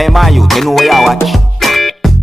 Hey man, you know where I watch.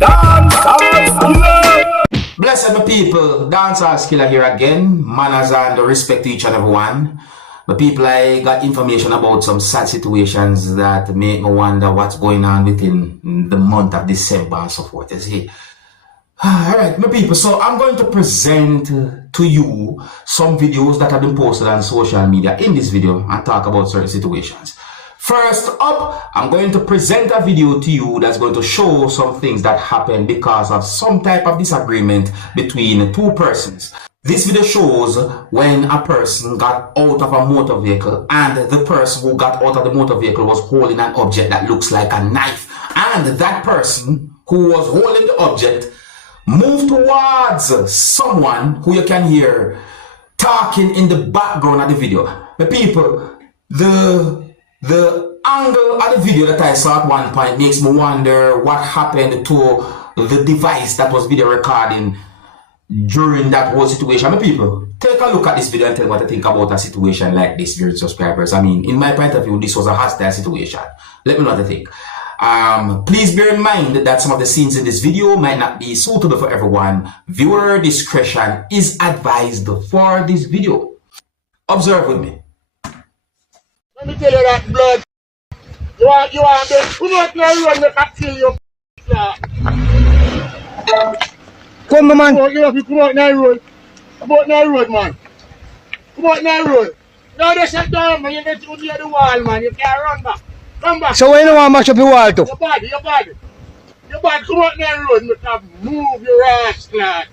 Dancehall skilla. Blessed my people, Dancehall skilla here again. Manners and respect to each and every one. The people, I got information about some sad situations that make me wonder what's going on within the month of December and so forth. You see. Alright, my people, so I'm going to present to you some videos that have been posted on social media in this video and talk about certain situations. First up, I'm going to present a video to you that's going to show some things that happened because of some type of disagreement between two persons. This video shows when a person got out of a motor vehicle and the person who got out of the motor vehicle was holding an object that looks like a knife. And that person who was holding the object moved towards someone who you can hear talking in the background of the video. The people, the angle of the video that I saw at one point makes me wonder what happened to the device that was video recording during that whole situation. My people, take a look at this video and tell me what you think about a situation like this, dear subscribers. I mean, in my point of view, this was a hostile situation. Let me know what you think. Please bear in mind that some of the scenes in this video might not be suitable for everyone. Viewer discretion is advised for this video. Observe with me. Let me tell you that blood. You want to come out now and make a kill you. Come on, man. You have to come out now road. Come out now road, man. Come out now road. Now they shut down, man. You get to near the wall, man. You can't run back. Come back. So why you don't want to mash up your wall too? Your body. Your body, come out now road. You can move your ass, lad.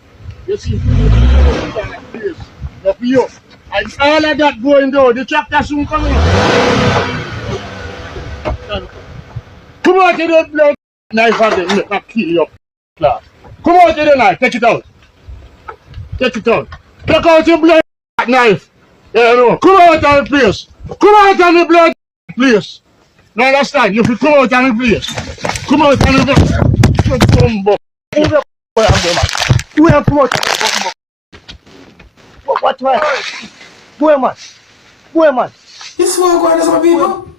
You see, now for you. And all of that going down, the tractor soon coming. Come out to the blood knife and then make a kill you, class. Come out to the knife, take it out. Take it out. Take out your blood knife. Yeah, no. Come out of the place. Come out of the blood place. Now understand, you have to come out of the place. Come out of the place. Who have come out? What? Where man? This is what going on, some people.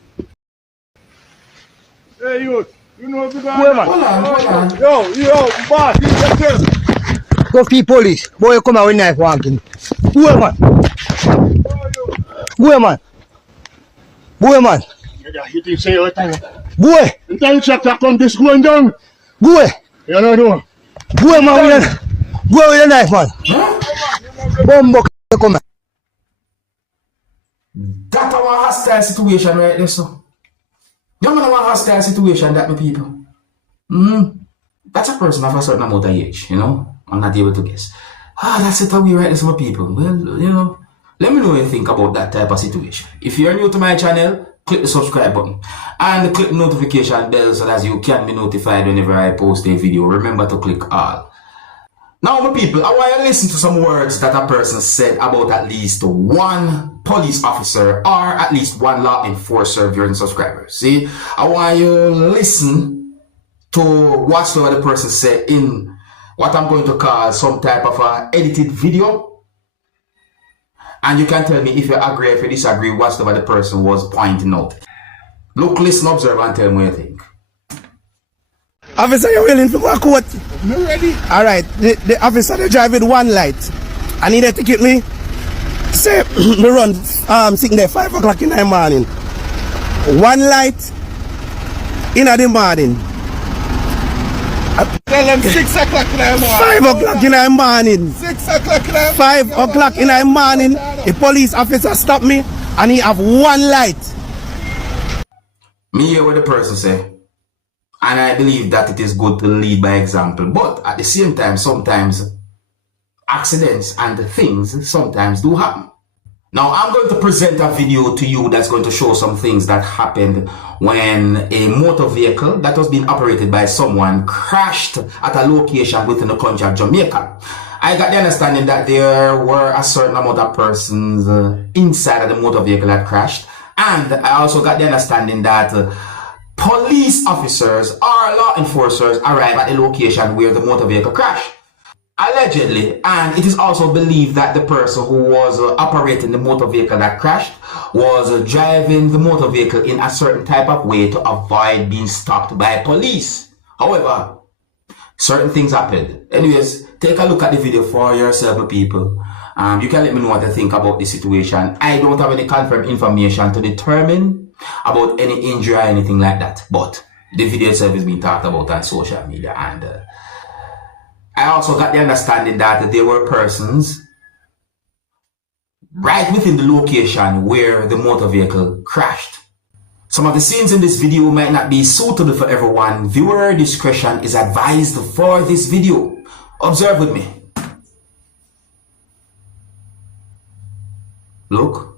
Hey, you know the guy. Where man? Hold on. Yo, boss, you get this. Go see police. Boy, you come out with knife walking. Where man? You think say all the time. Boy, The time tractor come this going down. boy, You know. boy man with a knife man. Bumbo come. That's a hostile situation right there, so. You know a hostile situation that my people. That's a person of a certain amount of age, you know. I'm not able to guess. That's it away right there, so my people. Well, you know, let me know what you think about that type of situation. If you're new to my channel, click the subscribe button and click the notification bell so that you can be notified whenever I post a video. Remember to click all. Now, my people, I want you to listen to some words that a person said about at least one police officer or at least one law enforcer viewing subscribers. See, I want you to listen to whatsoever the person said in what I'm going to call some type of a edited video. And you can tell me if you agree, if you disagree, whatsoever the person was pointing out. Look, listen, observe, and tell me what you think. Officer, you willing to go to court? Me ready? Alright, the officer they drive with one light. I need a ticket me. Say me run sitting there 5 o'clock in the morning. One light in the morning. Tell them 6 o'clock in the morning. 5 o'clock in the morning. 6 o'clock in the morning. 5 o'clock in the morning. The police officer stop me and he have one light. Me hear what the person say. And I believe that it is good to lead by example. But at the same time, sometimes accidents and things sometimes do happen. Now, I'm going to present a video to you that's going to show some things that happened when a motor vehicle that was being operated by someone crashed at a location within the country of Jamaica. I got the understanding that there were a certain amount of persons inside of the motor vehicle that crashed. And I also got the understanding that police officers or law enforcers arrive at the location where the motor vehicle crashed. Allegedly, and it is also believed that the person who was operating the motor vehicle that crashed was driving the motor vehicle in a certain type of way to avoid being stopped by police. However, certain things happened. Anyways, take a look at the video for yourself, people. You can let me know what you think about the situation. I don't have any confirmed information to determine about any injury or anything like that, but the video itself is being talked about on social media, and I also got the understanding that there were persons right within the location where the motor vehicle crashed. Some of the scenes in this video might not be suitable for everyone. Viewer discretion is advised for this video. Observe with me. Look.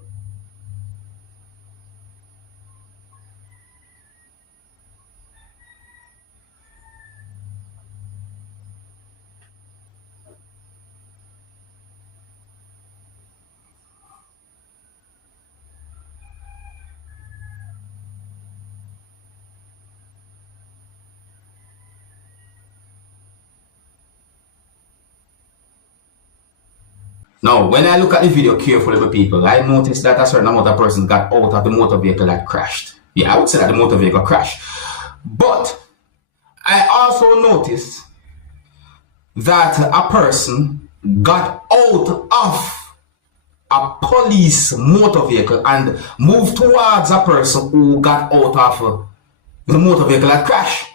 Now, when I look at the video carefully, people, I noticed that a certain amount of persons got out of the motor vehicle that crashed. Yeah, I would say that the motor vehicle crashed. But I also noticed that a person got out of a police motor vehicle and moved towards a person who got out of the motor vehicle that crashed.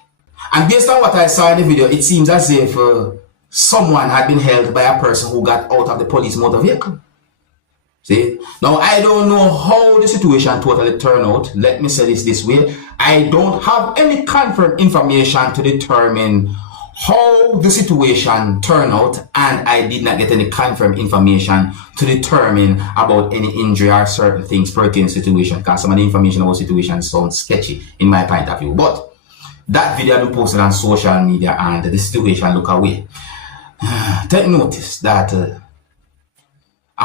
And based on what I saw in the video, it seems as if someone had been held by a person who got out of the police motor vehicle. See? Now, I don't know how the situation totally turned out. Let me say this way. I don't have any confirmed information to determine how the situation turned out, and I did not get any confirmed information to determine about any injury or certain things pertaining to the situation, because some of the information about the situation sounds sketchy in my point of view. But that video I posted on social media and the situation look away. Take notice that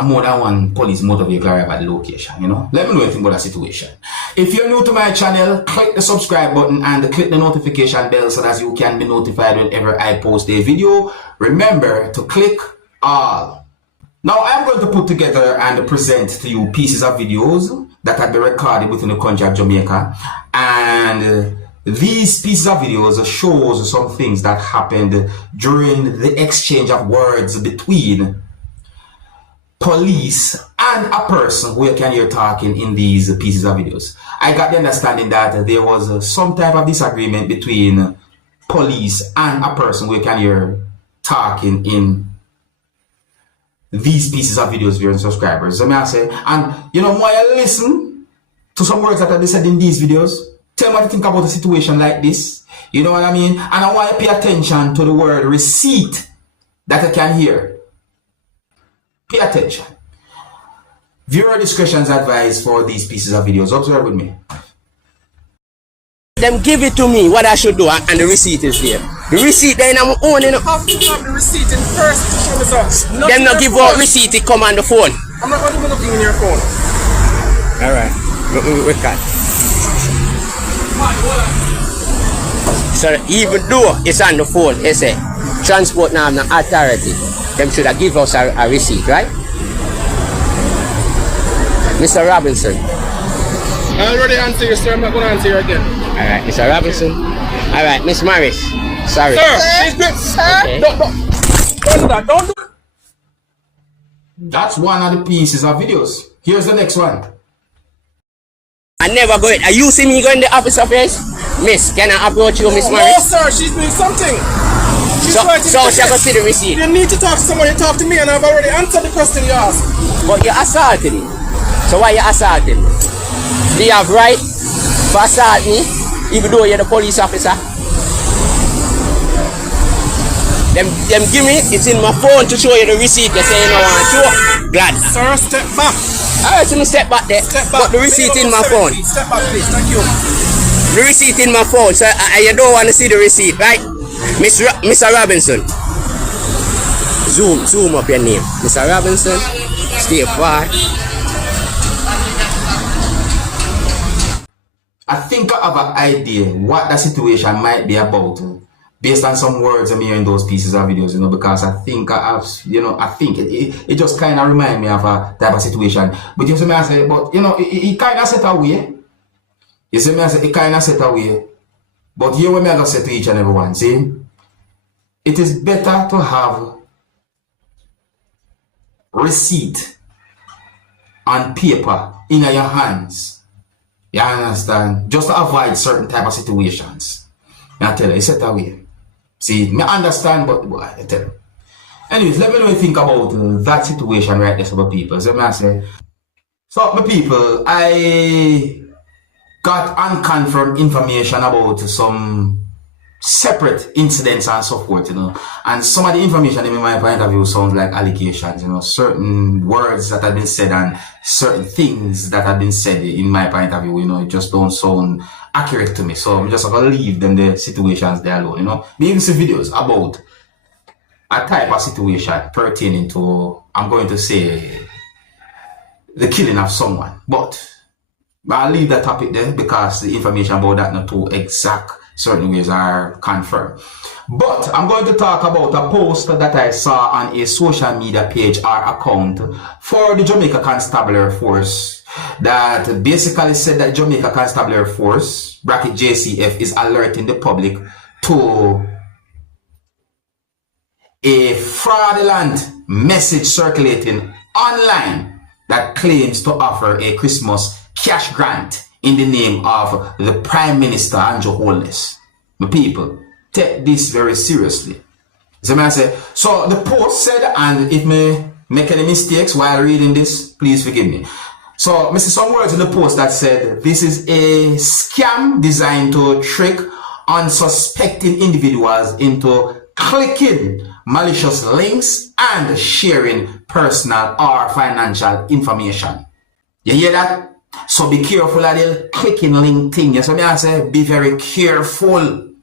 more than one police motor vehicle arrived at the location, you know. Let me know anything about the situation. If you're new to my channel, click the subscribe button and click the notification bell so that you can be notified whenever I post a video. Remember to click all. Now I'm going to put together and present to you pieces of videos that have been recorded within the country of Jamaica, and these pieces of videos shows some things that happened during the exchange of words between police and a person who you can hear talking in these pieces of videos. I got the understanding that there was some type of disagreement between police and a person who you can hear talking in these pieces of videos, viewers and subscribers. So may I say, and you know, why I listen to some words that are said in these videos, tell me what you think about a situation like this. You know what I mean? And I want you to pay attention to the word receipt that I can hear. Pay attention. Viewer discretion is advised for these pieces of videos. Observe with me. Them give it to me, what I should do, and the receipt is there. The receipt then I'm own, you know. Have to have the receipt in first to show me something. Them not give out receipt, it come on the phone. I'm not going to be looking in your phone. Alright, we can. So even though it's on the phone, they say transport now have no authority. Them should have give us a receipt, right? Mr. Robinson. I already answered you, sir. I'm not going to answer you again. Alright, Mr. Robinson. Alright, Miss Morris. Sorry. Sir, she's good. Okay. Don't do that. Don't do that. That's one of the pieces of videos. Here's the next one. I never go in. Are you see me go in the office of yours? Miss, can I approach you, Miss No, Morris? sir, she's doing something. She's So writing she tickets. go see the receipt. You need to talk to someone. You talk to me, and I've already answered the question you asked. But you assaulted me. So why you assaulting me? Do you have right to assault me even though you're the police officer? Them give me, it's in my phone to show you the receipt. You say you don't want to show. Glad. Sir, step back. Alright, so me step back there. Step back. But the receipt in my phone. Step back, please. Thank you. The receipt in my phone. So you don't want to see the receipt, right? Mr. Robinson. Zoom up your name. Mr. Robinson. Stay far. I think I have an idea what the situation might be about. based on some words I'm hearing in those pieces of videos, you know, because I think I think it just kind of remind me of a type of situation. But you see me, I say, but you know, it kind of set away. You see me, I say, it kind of set away. But here what me I gonna say to each and every one, see, it is better to have receipt on paper in your hands. You understand? Just to avoid certain type of situations. I tell you, it's set away. See, me understand, but I tell you. Anyways, let me know what you think about that situation right there, some people. So I say, so my people, I got unconfirmed information about some separate incidents and so forth, you know. And some of the information in my point of view sounds like allegations, you know, certain words that have been said and certain things that have been said in my point of view, you know, it just don't sound accurate to me. So I'm just gonna leave them the situations there alone, you know. Me even see videos about a type of situation pertaining to, I'm going to say, the killing of someone. But I'll leave that topic there because the information about that not too exact. Certain ways are confirmed. But I'm going to talk about a post that I saw on a social media page or account for the Jamaica Constabulary Force that basically said that Jamaica Constabulary Force, bracket JCF, is alerting the public to a fraudulent message circulating online that claims to offer a Christmas cash grant in the name of the Prime Minister and Your Holiness. My people, take this very seriously. So the post said, and if me make any mistakes while reading this, please forgive me. So I see some words in the post that said, this is a scam designed to trick unsuspecting individuals into clicking malicious links and sharing personal or financial information. You hear that? So be careful of the clicking link thing. Yes, I say be very careful.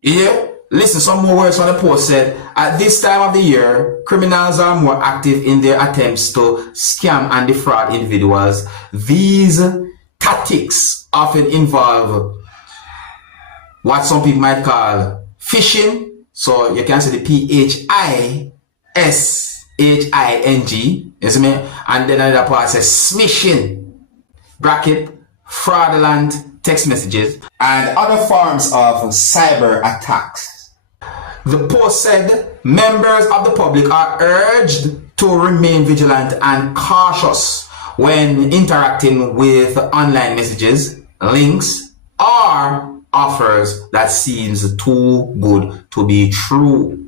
Yeah? Listen, some more words on the post said, at this time of the year, criminals are more active in their attempts to scam and defraud individuals. These tactics often involve what some people might call phishing. So you can say the PHISHING. You see me? And then another part says smishing, bracket, fraudulent text messages, and other forms of cyber attacks. The post said members of the public are urged to remain vigilant and cautious when interacting with online messages, links, or offers that seems too good to be true.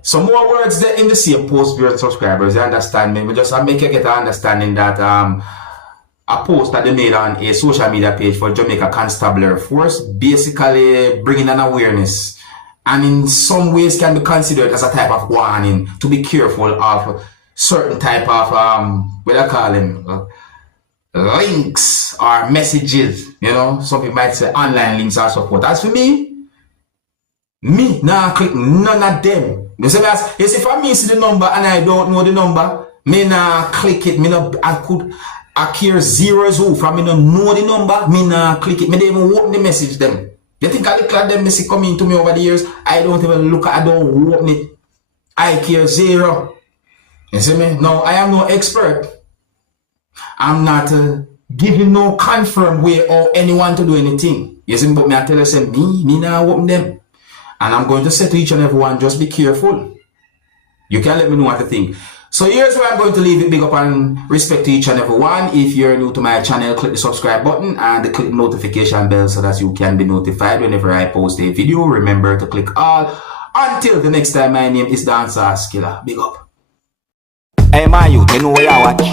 Some more words there in the same post, viewers and subscribers. You understand me? We just make you get an understanding that a post that they made on a social media page for Jamaica Constabulary Force basically bringing an awareness and in some ways can be considered as a type of warning to be careful of certain type of what I call them links or messages, you know. Some people might say online links or so forth. As for me nah click none of them. You see, if I miss the number and I don't know the number, me nah click it. Me no, I care zero from me no know the number. Me nah click it. Me don't even open the message them. You think I look at them message coming to me over the years? I don't even look at. I don't open it. I care zero. You see me? No, I am no expert. I'm not giving no confirm way or anyone to do anything. You see me? But me I tell you, say me nah open them. And I'm going to say to each and every one, just be careful. You can let me know what to think. So here's where I'm going to leave it. Big up and respect to each and every one. If you're new to my channel, click the subscribe button and click the notification bell so that you can be notified whenever I post a video. Remember to click all. Until the next time, my name is Dancehall Skilla. Big up. Hey, my youth, you know where I watch.